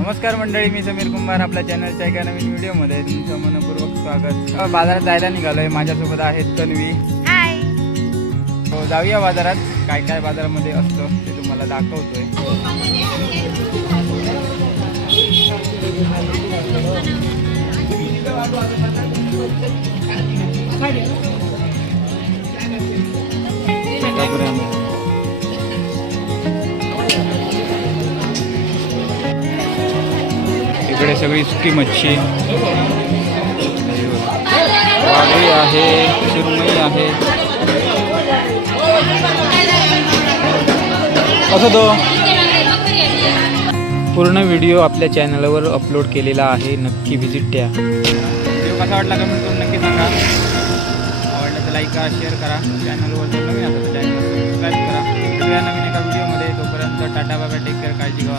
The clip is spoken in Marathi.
नमस्कार मंडळी, मी समीर कुंभार. आपल्या चॅनलच्या एका नवीन व्हिडिओमध्ये तुमचं मनपूर्वक स्वागत. बाजारात जायला निघालोय. माझ्यासोबत आहेत तन्वी. हाय. हो, जाऊया बाजारात. काय काय बाजारामध्ये असतं ते तुम्हाला दाखवतोय. इकडे सगळी सुकी मच्छी, वागळी आहे, सुरमई आहे. असं तो पूर्ण व्हिडिओ आपल्या चॅनलवर अपलोड केलेला आहे, नक्की व्हिजिट द्या. व्हिडिओ कसा वाटला कमेंट करून नक्की सांगा. आवडलं तर लाईक करा, शेअर करा. चॅनलवर जर नवीन असेल तर चॅनल सबस्क्राईब करा. भेटूया नवीन एका व्हिडिओमध्ये. तोपर्यंत tata bye bye, take care, काळजी घ्या.